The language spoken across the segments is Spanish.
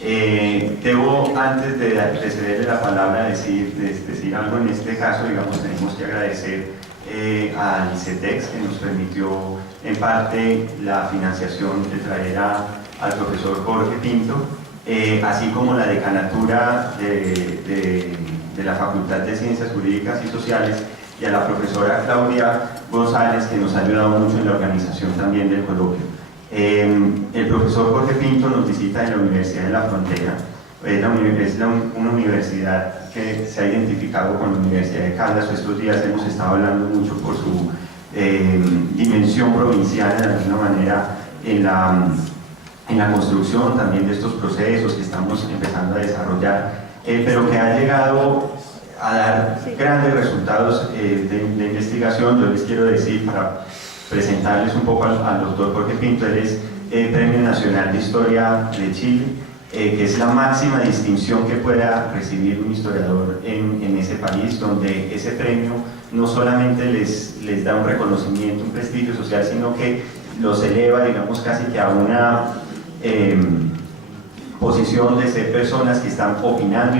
Debo, antes de cederle la palabra, decir algo. En este caso, digamos, tenemos que agradecer al CETEX, que nos permitió en parte la financiación de traer al profesor Jorge Pinto, así como la decanatura de la Facultad de Ciencias Jurídicas y Sociales, y a la profesora Claudia González, que nos ha ayudado mucho en la organización también del coloquio. El profesor Jorge Pinto nos visita en la Universidad de la Frontera. Es una universidad que se ha identificado con la Universidad de Caldas. Estos días hemos estado hablando mucho por su dimensión provincial, de alguna manera, en la construcción también de estos procesos que estamos empezando a desarrollar, pero que ha llegado a dar grandes resultados de investigación. Yo les quiero decir, para presentarles un poco al doctor Jorge Pinto, él es Premio Nacional de Historia de Chile, que es la máxima distinción que pueda recibir un historiador en ese país, donde ese premio no solamente les da un reconocimiento, un prestigio social, sino que los eleva, digamos, casi que a una posición de ser personas que están opinando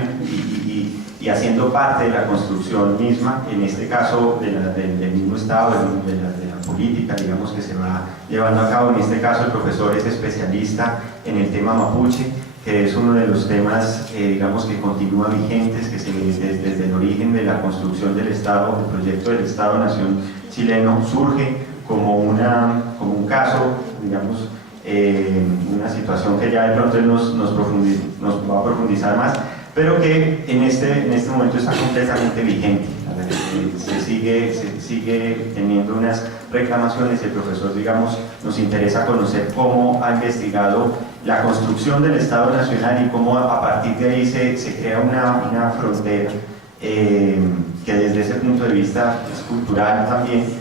y haciendo parte de la construcción misma, en este caso del mismo Estado, de la política, digamos, que se va llevando a cabo. En este caso el profesor es especialista en el tema mapuche, que es uno de los temas, digamos, que continúa vigentes, que desde el origen de la construcción del Estado, del proyecto del Estado-Nación chileno, surge como un caso, digamos, una situación que ya de pronto él nos va a profundizar más, pero que en este momento está completamente vigente. Se sigue teniendo unas reclamaciones. El profesor, digamos, nos interesa conocer cómo ha investigado la construcción del Estado Nacional y cómo a partir de ahí se crea una frontera que desde ese punto de vista es cultural también,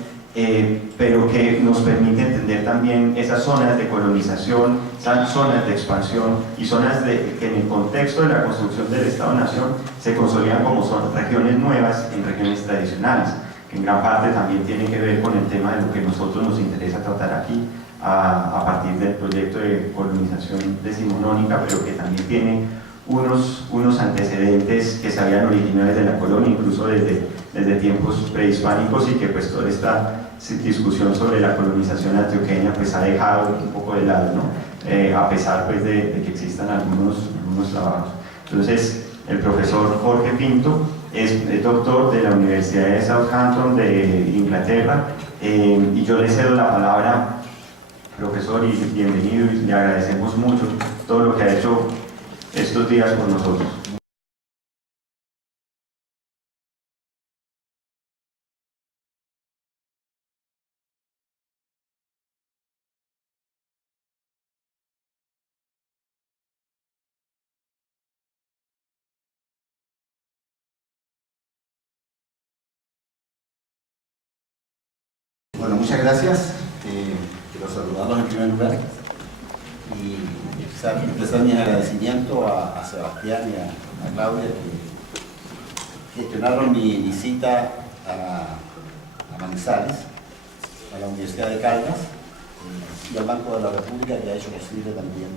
pero que nos permite entender también esas zonas de colonización, esas zonas de expansión y zonas que en el contexto de la construcción del Estado-Nación se consolidan como son regiones nuevas en regiones tradicionales, que en gran parte también tienen que ver con el tema de lo que nosotros nos interesa tratar aquí a partir del proyecto de colonización decimonónica, pero que también tiene unos antecedentes que se habían originado desde la colonia, incluso desde tiempos prehispánicos, y que pues toda esta discusión sobre la colonización antioqueña pues ha dejado un poco de lado, ¿no? A pesar pues de que existan algunos trabajos. Entonces, el profesor Jorge Pinto es doctor de la Universidad de Southampton de Inglaterra, y yo le cedo la palabra, profesor, y bienvenido, y le agradecemos mucho todo lo que ha hecho estos días con nosotros. Bueno, muchas gracias. Quiero saludarlos en primer lugar y expresar mi agradecimiento a Sebastián y a Claudia, que gestionaron mi visita a Manizales, a la Universidad de Caldas, y al Banco de la República, que ha hecho posible también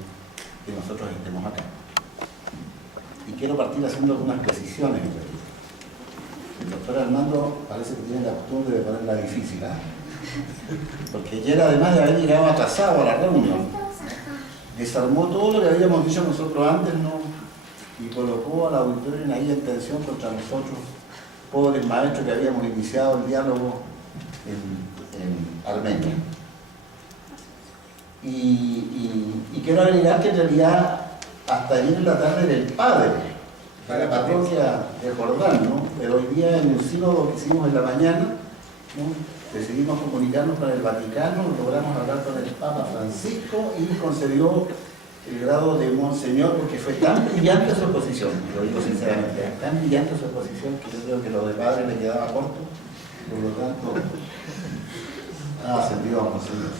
que nosotros estemos acá. Y quiero partir haciendo algunas precisiones en realidad. El doctor Armando parece que tiene la costumbre de ponerla difícil, ¿eh? Porque ayer, además de haber llegado atrasado a la reunión, desarmó todo lo que habíamos dicho nosotros antes, ¿no? Y colocó al auditorio en ahí en tensión contra nosotros, pobres maestros que habíamos iniciado el diálogo en Armenia. Y quiero agregar que en realidad hasta ayer en la tarde era el padre de la parroquia de Jordán, ¿no? Pero hoy día en el sínodo que hicimos en la mañana, ¿no?, decidimos comunicarnos con el Vaticano, logramos hablar con el Papa Francisco y concedió el grado de Monseñor, porque fue tan brillante su exposición, lo digo sinceramente, tan brillante su exposición que yo creo que lo de padre le quedaba corto, por lo tanto ha ascendido a Monseñor.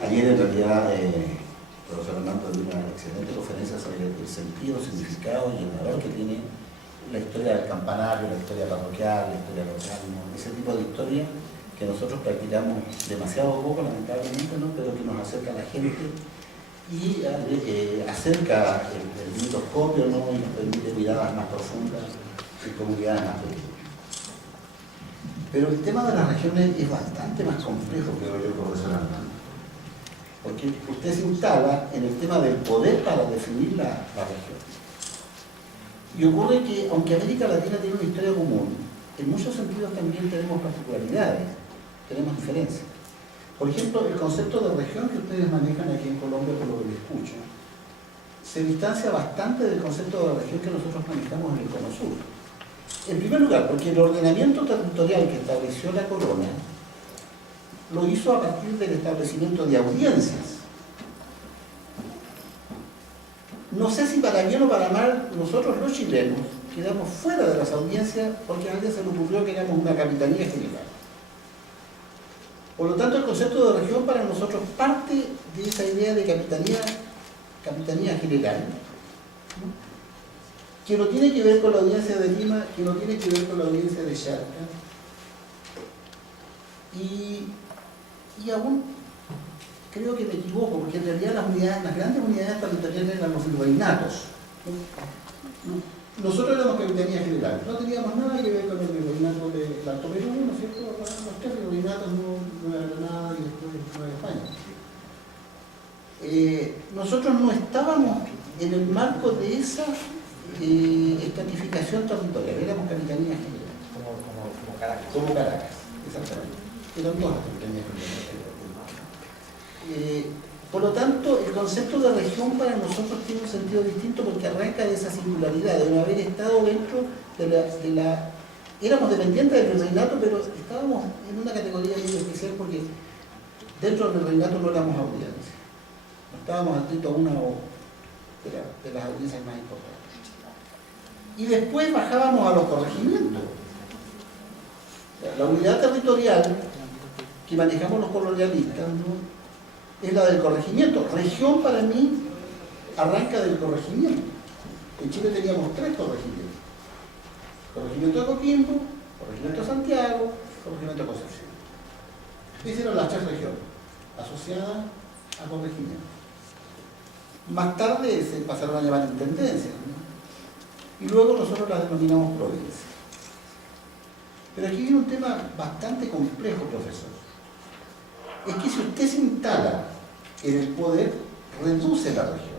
Ayer en realidad el profesor Armando dio una excelente conferencia sobre el sentido, significado y el valor que tiene la historia del campanario, la historia parroquial, la historia local, ¿no? Ese tipo de historia que nosotros practicamos demasiado poco, lamentablemente, ¿no?, pero que nos acerca a la gente y acerca el microscopio, ¿no? Y nos permite miradas más profundas en comunidades más pequeñas. Pero el tema de las regiones es bastante más complejo, creo yo, profesor Armando, porque usted se instala en el tema del poder para definir la región. Y ocurre que, aunque América Latina tiene una historia común, en muchos sentidos también tenemos particularidades, tenemos diferencias. Por ejemplo, el concepto de región que ustedes manejan aquí en Colombia, por lo que les escucho, se distancia bastante del concepto de región que nosotros manejamos en el Cono Sur. En primer lugar, porque el ordenamiento territorial que estableció la corona lo hizo a partir del establecimiento de audiencias. No sé si para bien o para mal, nosotros los chilenos quedamos fuera de las audiencias porque a alguien se le ocurrió que éramos una capitanía general. Por lo tanto, el concepto de región para nosotros parte de esa idea de capitanía general, ¿no? Que no tiene que ver con la audiencia de Lima, que no tiene que ver con la audiencia de Charca. Y aún creo que me equivoco, porque en realidad las grandes unidades territoriales eran los virreinatos. Nosotros éramos capitanía general, no teníamos nada que ver con el virreinato del Alto Perú, ¿no es cierto? Los tres virreinatos, Nueva Granada y después Nueva España. Nosotros no estábamos en el marco de esa estratificación territorial, éramos capitanía general. Como Caracas. Como Caracas, exactamente. Eran dos las capitanías generales. Por lo tanto, el concepto de región para nosotros tiene un sentido distinto porque arranca de esa singularidad, de no haber estado dentro de la... Éramos dependientes del virreinato, pero estábamos en una categoría muy especial porque dentro del virreinato no éramos audiencias. No estábamos adscritos a una de las audiencias más importantes. Y después bajábamos a los corregimientos. La unidad territorial que manejamos los colonialistas, ¿no?, es la del corregimiento. Región para mí arranca del corregimiento. En Chile teníamos tres corregimientos: corregimiento de Coquimbo, corregimiento de Santiago, corregimiento de Concepción. Esas eran las tres regiones asociadas a corregimiento. Más tarde se pasaron a llamar intendencias, ¿no? Y luego nosotros las denominamos provincias. Pero aquí viene un tema bastante complejo, profesor. Es que si usted se instala en el poder, reduce la región.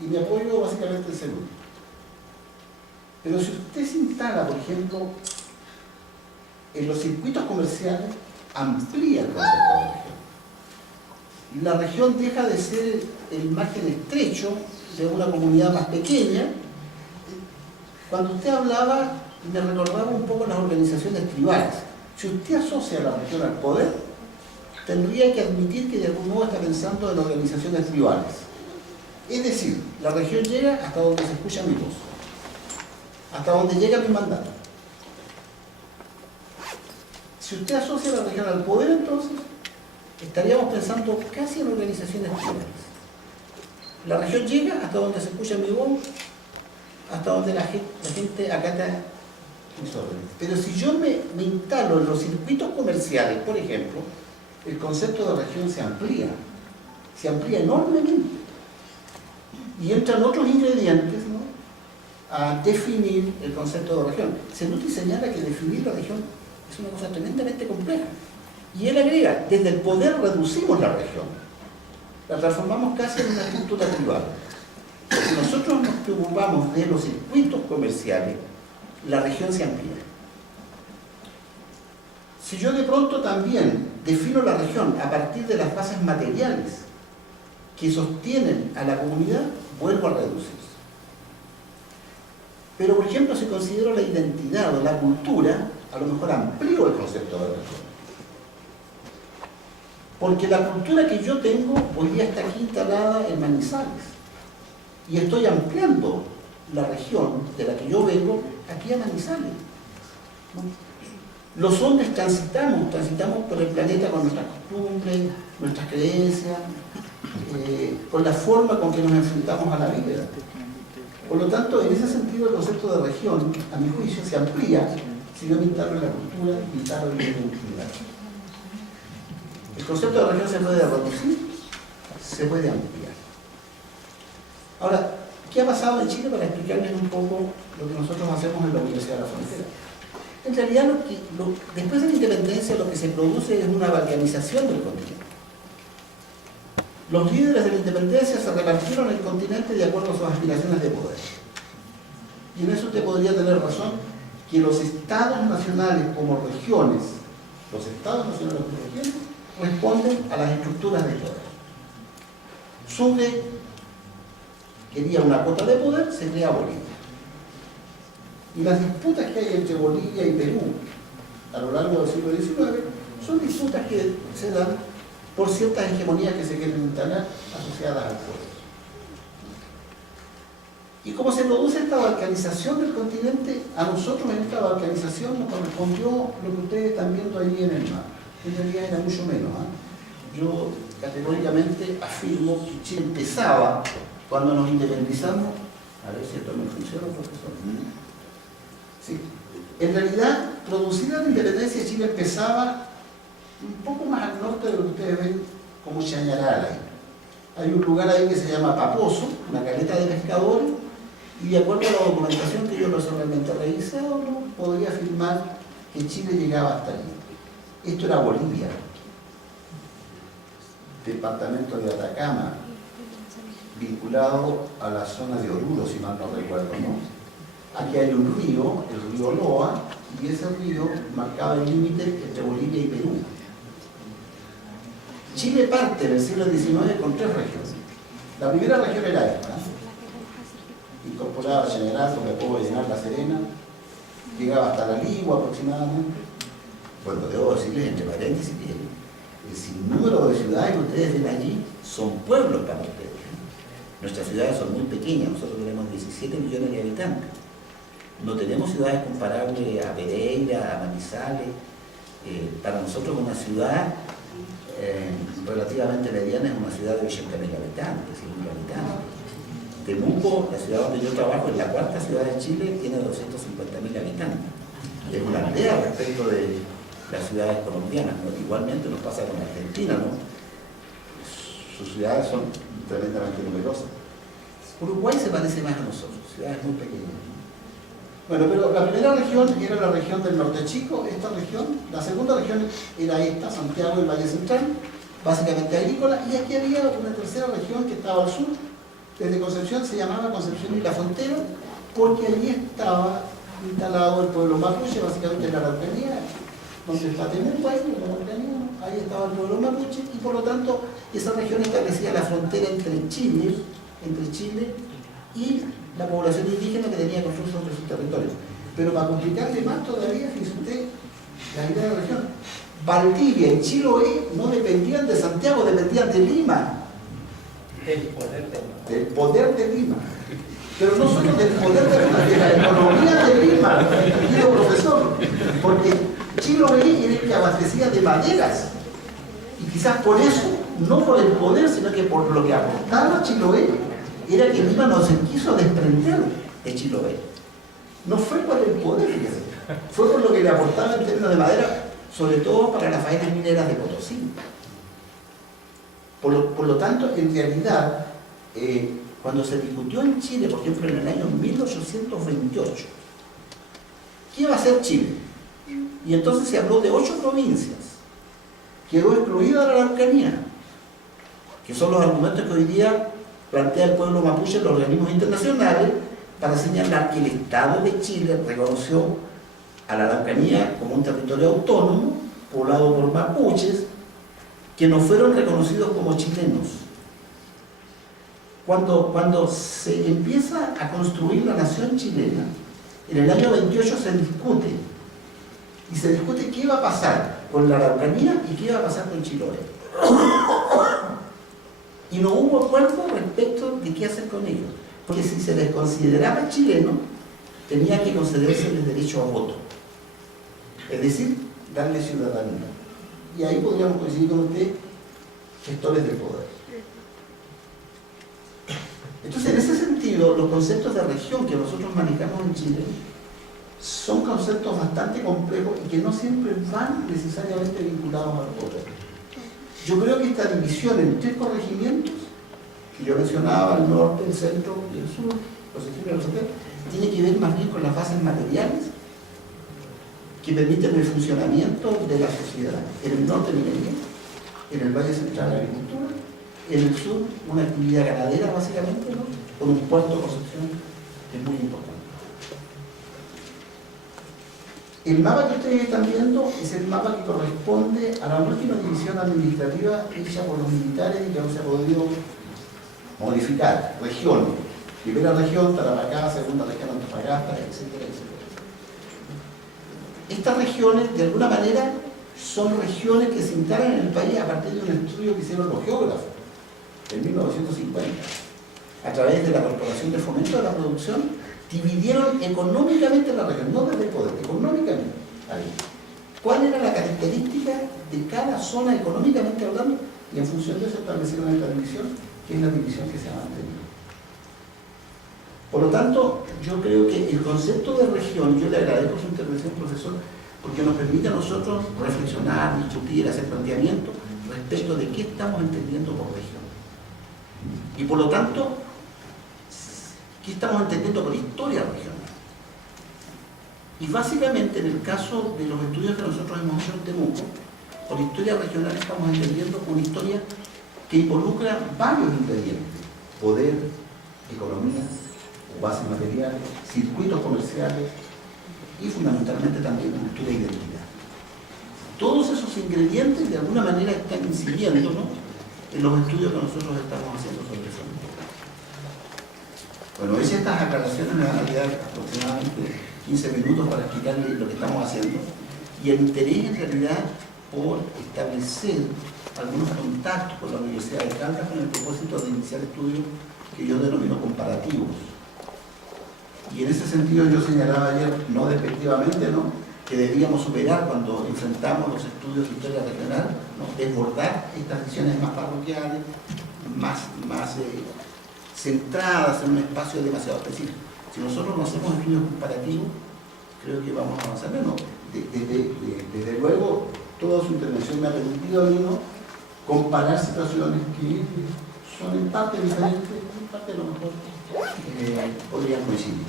Y me apoyo básicamente en segundo. Pero si usted se instala, por ejemplo, en los circuitos comerciales, amplía el concepto de región. Y la región deja de ser el margen estrecho de una comunidad más pequeña. Cuando usted hablaba, me recordaba un poco las organizaciones tribales. Si usted asocia la región al poder, tendría que admitir que de algún modo está pensando en organizaciones tribales. Es decir, la región llega hasta donde se escucha mi voz, hasta donde llega mi mandato. Si usted asocia la región al poder, entonces estaríamos pensando casi en organizaciones tribales. La región llega hasta donde se escucha mi voz, hasta donde la gente acata mis órdenes. Pero si yo me instalo en los circuitos comerciales, por ejemplo, el concepto de región se amplía enormemente. Y entran otros ingredientes, ¿no?, a definir el concepto de región. Cenuti señala que definir la región es una cosa tremendamente compleja. Y él agrega, desde el poder reducimos la región, la transformamos casi en una estructura tribal. Si nosotros nos preocupamos de los circuitos comerciales, la región se amplía. Si yo de pronto también defino la región a partir de las bases materiales que sostienen a la comunidad, vuelvo a reducirse. Pero, por ejemplo, si considero la identidad o la cultura, a lo mejor amplío el concepto de región. Porque la cultura que yo tengo hoy día está aquí instalada en Manizales. Y estoy ampliando la región de la que yo vengo aquí a Manizales, ¿no? Los hombres transitamos por el planeta con nuestras costumbres, nuestras creencias, con la forma con que nos enfrentamos a la vida. Por lo tanto, en ese sentido, el concepto de región, a mi juicio, se amplía si yo me instalo en la cultura y me instalo en la identidad. El concepto de región se puede reducir se puede ampliar. Ahora, ¿qué ha pasado en Chile? Para explicarles un poco lo que nosotros hacemos en la Universidad de la Frontera. En realidad, después de la independencia, lo que se produce es una balcanización del continente. Los líderes de la independencia se repartieron el continente de acuerdo a sus aspiraciones de poder. Y en eso usted podría tener razón, que los estados nacionales como regiones, responden a las estructuras de poder. Sucre quería una cuota de poder, se crea Bolivia. Y las disputas que hay entre Bolivia y Perú a lo largo del siglo XIX son disputas que se dan por ciertas hegemonías que se quieren instalar asociadas al poder. Y como se produce esta balcanización del continente, a nosotros en esta balcanización nos correspondió lo que ustedes están viendo ahí en el mapa. En realidad era mucho menos. Yo categóricamente afirmo que Chile empezaba, cuando nos independizamos, a ver si esto me funciona, profesor. Sí. En realidad, producida la independencia de Chile empezaba un poco más al norte de lo que ustedes ven como Chañaral ahí. Hay un lugar ahí que se llama Paposo, una caleta de pescadores, y de acuerdo a la documentación que yo personalmente revisé, uno podría afirmar que Chile llegaba hasta allí. Esto era Bolivia, departamento de Atacama, vinculado a la zona de Oruro, si mal no recuerdo, ¿no? Aquí hay un río, el río Loa, y ese río marcaba el límite entre Bolivia y Perú. Chile parte en el siglo XIX con 3 regiones. La primera región era esta, incorporada a General, Copiapó, Llenar, La Serena, llegaba hasta La Ligua aproximadamente. Bueno, debo decirles entre paréntesis que el sinnúmero de ciudades que ustedes ven allí son pueblos para ustedes. Nuestras ciudades son muy pequeñas, nosotros tenemos 17 millones de habitantes. No tenemos ciudades comparables a Pereira, a Manizales. Para nosotros una ciudad relativamente mediana es una ciudad de 80.000 habitantes, 100.000 habitantes. Temuco, la ciudad donde yo trabajo, es la 4ª ciudad de Chile, tiene 250.000 habitantes. Es una aldea respecto de las ciudades colombianas, ¿no? Igualmente nos pasa con Argentina, ¿no? Sus ciudades son tremendamente numerosas. Uruguay se parece más a nosotros, ciudades muy pequeñas. Bueno, pero la primera región era la región del Norte Chico, esta región. La segunda región era esta, Santiago y Valle Central, básicamente agrícola, y aquí había una tercera región que estaba al sur, desde Concepción, se llamaba Concepción y la Frontera, porque allí estaba instalado el pueblo mapuche, básicamente en la Araucanía, donde está Temuco, ahí, en la Araucanía, ahí estaba el pueblo mapuche, y por lo tanto esa región establecía la frontera entre Chile y la población indígena que tenía control sobre sus territorios. Pero para complicarle más todavía, fíjese usted la idea de la región. Valdivia y Chiloé no dependían de Santiago, dependían de Lima. Del poder de Lima. Pero no solo del poder de Lima, de la economía de Lima, querido profesor. Porque Chiloé era el que abastecía de maderas. Y quizás por eso, no por el poder, sino que por lo que aportaba Chiloé, era que Lima no se quiso desprender de Chiloé. No fue por el poder, fue por lo que le aportaba en términos de madera, sobre todo para las faenas mineras de Potosí. Por lo tanto, en realidad, cuando se discutió en Chile, por ejemplo, en el año 1828, ¿qué iba a hacer Chile? Y entonces se habló de 8 provincias. Quedó excluida la Araucanía, que son los argumentos que hoy día plantea el pueblo mapuche en los organismos internacionales para señalar que el Estado de Chile reconoció a la Araucanía como un territorio autónomo, poblado por mapuches, que no fueron reconocidos como chilenos. Cuando se empieza a construir la nación chilena, en el año 28 se discute, y se discute qué iba a pasar con la Araucanía y qué iba a pasar con Chiloé. Y no hubo acuerdo respecto de qué hacer con ellos, porque si se les consideraba chileno, tenía que concederse el derecho a voto, es decir, darle ciudadanía. Y ahí podríamos coincidir con usted, gestores del poder. Entonces, en ese sentido, los conceptos de región que nosotros manejamos en Chile son conceptos bastante complejos y que no siempre van necesariamente vinculados al poder. Yo creo que esta división en 3 corregimientos, que yo mencionaba, el norte, el centro y el sur, los extremos y los centros, tiene que ver más bien con las bases materiales que permiten el funcionamiento de la sociedad. En el norte, minería; en el Valle Central, la agricultura; en el sur, una actividad ganadera, básicamente, ¿no?, con un puerto de Concepción que es muy importante. El mapa que ustedes están viendo es el mapa que corresponde a la última división administrativa hecha por los militares y que no se ha podido modificar. Región. Primera región, Tarapacá; segunda región, Antofagasta, etcétera, etcétera. Estas regiones, de alguna manera, son regiones que se instalan en el país a partir de un estudio que hicieron los geógrafos en 1950. A través de la Corporación de Fomento de la Producción, dividieron económicamente la región, no desde el poder, económicamente. Ahí. ¿Cuál era la característica de cada zona económicamente hablando? Y en función de eso establecieron esta división, que es la división que se ha mantenido. Por lo tanto, yo creo que el concepto de región, yo le agradezco su intervención, profesor, porque nos permite a nosotros reflexionar, discutir, hacer planteamientos respecto de qué estamos entendiendo por región. Y por lo tanto, ¿qué estamos entendiendo por historia regional? Y básicamente, en el caso de los estudios que nosotros hemos hecho en Temuco, por historia regional estamos entendiendo una historia que involucra varios ingredientes: poder, economía, bases materiales, circuitos comerciales y fundamentalmente también cultura e identidad. Todos esos ingredientes de alguna manera están incidiendo, ¿no?, en los estudios que nosotros estamos haciendo sobre eso. Bueno, estas aclaraciones me van a quedar aproximadamente 15 minutos para explicarles lo que estamos haciendo, y el interés en realidad por establecer algunos contactos con la Universidad de Caldas con el propósito de iniciar estudios que yo denomino comparativos. Y en ese sentido yo señalaba ayer, no despectivamente, ¿no?, que debíamos superar cuando enfrentamos los estudios de historia regional, ¿no?, desbordar estas visiones más parroquiales, más centradas en un espacio demasiado específico. Si nosotros no hacemos estudios comparativos, creo que vamos a avanzar menos. Desde luego, toda su intervención me ha permitido a mí, ¿no?, comparar situaciones que son en parte diferentes, en parte a lo mejor podrían coincidir.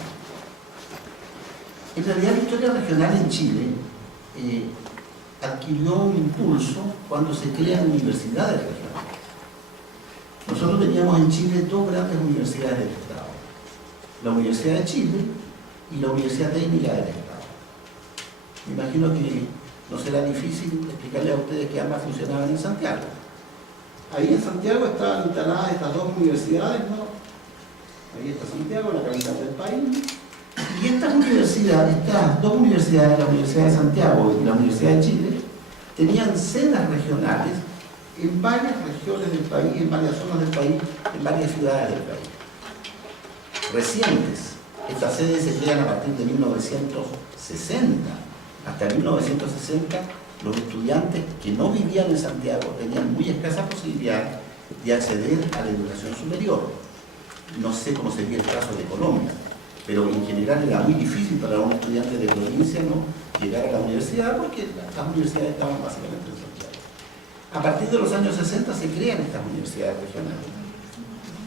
En realidad, la historia regional en Chile adquirió un impulso cuando se crean universidades regionales. Nosotros teníamos en Chile 2 grandes universidades del Estado: la Universidad de Chile y la Universidad Técnica del Estado. Me imagino que no será difícil explicarles a ustedes que ambas funcionaban en Santiago. Ahí en Santiago estaban instaladas estas 2 universidades, ¿no? Ahí está Santiago, la capital del país. Y estas 2 universidades, la Universidad de Santiago y la Universidad de Chile, tenían sedes regionales en varias regiones del país, en varias zonas del país, en varias ciudades del país. Recientes. Estas sedes se crean a partir de 1960. Hasta 1960, los estudiantes que no vivían en Santiago tenían muy escasa posibilidad de acceder a la educación superior. No sé cómo sería el caso de Colombia, pero en general era muy difícil para un estudiante de provincia, ¿no?, llegar a la universidad, porque las universidades estaban básicamente en Santiago. A partir de los años 60 se crean estas universidades regionales,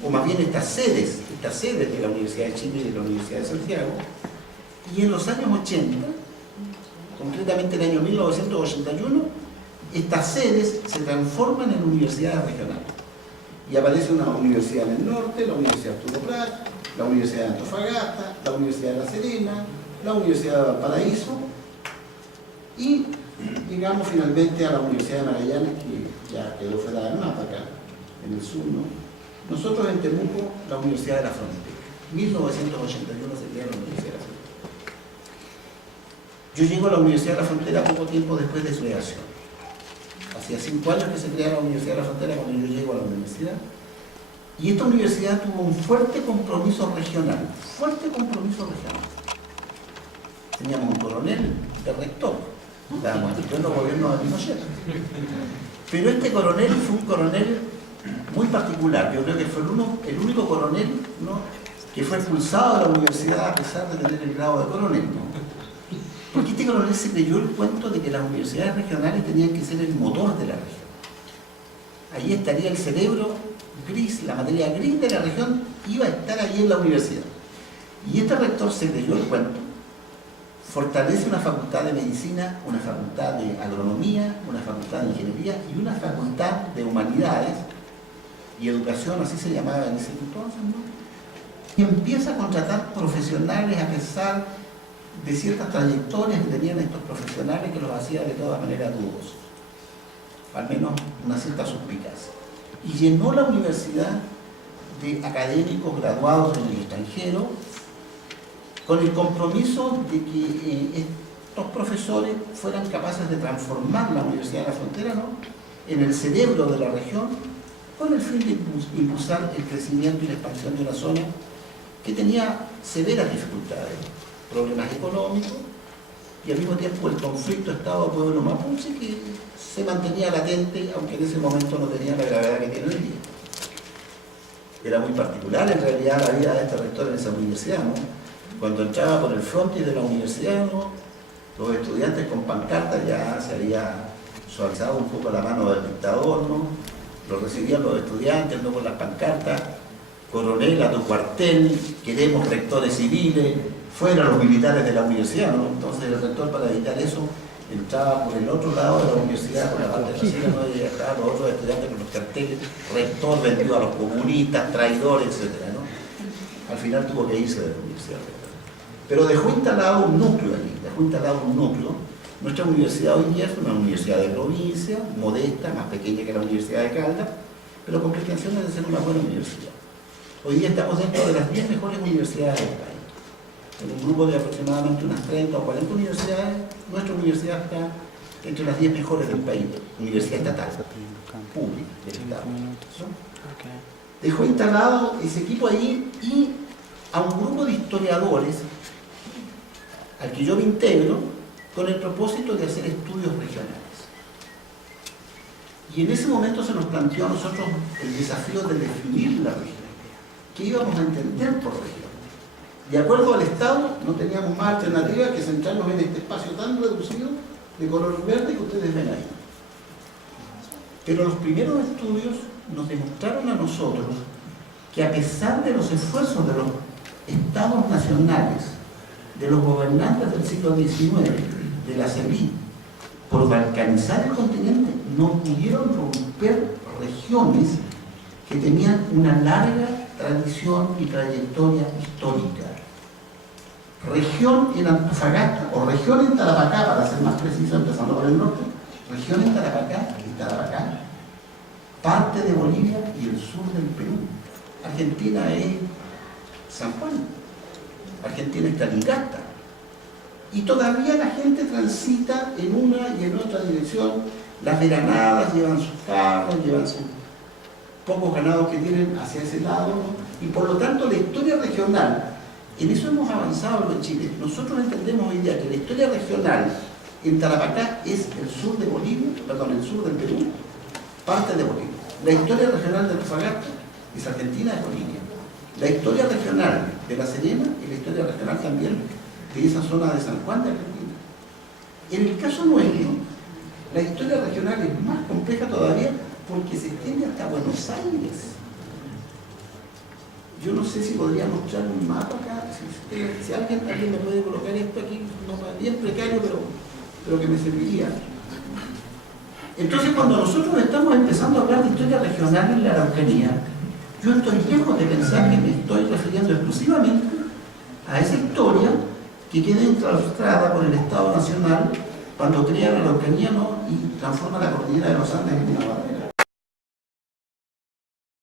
o más bien estas sedes de la Universidad de Chile y de la Universidad de Santiago, y en los años 80, concretamente en el año 1981, estas sedes se transforman en universidades regionales. Y aparece una universidad en el norte, la Universidad Arturo Prat, la Universidad de Antofagasta, la Universidad de La Serena, la Universidad de Valparaíso, y llegamos finalmente a la Universidad de Magallanes, que ya quedó fuera del mapa acá, en el sur, ¿no? Nosotros en Temuco, la Universidad de la Frontera. 1981 se crea la Universidad de la Frontera. Yo llego a la Universidad de la Frontera poco tiempo después de su creación. Hacía 5 años que se crea la Universidad de la Frontera cuando yo llego a la universidad. Y esta universidad tuvo un fuerte compromiso regional. Teníamos un coronel de rector. Estábamos en el pleno gobierno de Pinochet. Pero este coronel fue un coronel muy particular. Yo creo que fue el único coronel, ¿no?, que fue expulsado de la universidad a pesar de tener el grado de coronel, ¿no? Porque este coronel se creyó el cuento de que las universidades regionales tenían que ser el motor de la región. ahí estaría el cerebro gris, la materia gris de la región iba a estar ahí en la universidad. Y este rector se creyó el cuento, fortalece una facultad de medicina, una facultad de agronomía, una facultad de ingeniería y una facultad de humanidades y educación, así se llamaba en ese entonces, ¿no? Y empieza a contratar profesionales a pesar de ciertas trayectorias que tenían estos profesionales que los hacía de todas maneras dudosos, al menos una cierta suspicacia. Y llenó la universidad de académicos graduados en el extranjero con el compromiso de que estos profesores fueran capaces de transformar la Universidad de la Frontera, ¿no?, en el cerebro de la región, con el fin de impulsar el crecimiento y la expansión de una zona que tenía severas dificultades, problemas económicos y al mismo tiempo el conflicto Estado-pueblo mapuche que se mantenía latente, aunque en ese momento no tenía la gravedad que tiene hoy día. Era muy particular en realidad la vida de este rector en esa universidad, ¿no? Cuando entraba por el frontis de la universidad, ¿no?, los estudiantes con pancartas, ya se había suavizado un poco la mano del dictador, ¿no? Lo recibían los estudiantes, no con las pancartas: coronel, a tu cuartel, queremos rectores civiles, fuera los militares de la universidad, ¿no? Entonces el rector, para evitar eso, entraba por el otro lado de la universidad, por la parte trasera, ¿no?, y estaban los otros estudiantes con los carteles: rector vendido a los comunistas, traidor, etc., ¿no? Al final tuvo que irse de la universidad. Pero dejó instalado un núcleo allí, dejó instalado un núcleo. Nuestra universidad hoy día es una universidad de provincia, modesta, más pequeña que la Universidad de Caldas, pero con pretensiones de ser una buena universidad. Hoy día estamos dentro de las 10 mejores universidades del país. En un grupo de aproximadamente unas 30 o 40 universidades, nuestra universidad está entre las 10 mejores del país, universidad estatal, pública, del Estado, ¿no? Dejó instalado ese equipo ahí y a un grupo de historiadores al que yo me integro con el propósito de hacer estudios regionales. Y en ese momento se nos planteó a nosotros el desafío de definir la región. ¿Qué íbamos a entender por región? De acuerdo al Estado, no teníamos más alternativa que centrarnos en este espacio tan reducido de color verde que ustedes ven ahí. Pero los primeros estudios nos demostraron a nosotros que a pesar de los esfuerzos de los estados nacionales, de los gobernantes del siglo XIX, de la CELI, por balcanizar el continente, no pudieron romper regiones que tenían una larga tradición y trayectoria histórica. Región en Antofagasta, o región en Tarapacá, para ser más preciso, empezando por el norte, región en Tarapacá, parte de Bolivia y el sur del Perú. Argentina es San Juan, Argentina es Calingasta. Y todavía la gente transita en una y en otra dirección. Las veranadas llevan sus carros, llevan sus pocos ganados que tienen hacia ese lado, ¿no? Y por lo tanto la historia regional, en eso hemos avanzado en Chile. Nosotros entendemos hoy día que la historia regional en Tarapacá es el sur de Bolivia, perdón, el sur del Perú, parte de Bolivia. La historia regional de Antofagasta es Argentina de Bolivia. La historia regional de La Serena y la historia regional también de esa zona de San Juan de Argentina. En el caso nuestro, la historia regional es más compleja todavía porque se extiende hasta Buenos Aires. Yo no sé si podría mostrar un mapa acá, si alguien me puede colocar esto aquí, un mapa bien precario, pero que me serviría. Entonces, cuando nosotros estamos empezando a hablar de historia regional en la Araucanía, yo estoy lejos de pensar que me estoy refiriendo exclusivamente a esa historia que queda enclaustrada por el Estado Nacional cuando crea la Araucanía, ¿no?, y transforma la cordillera de los Andes en una barrera.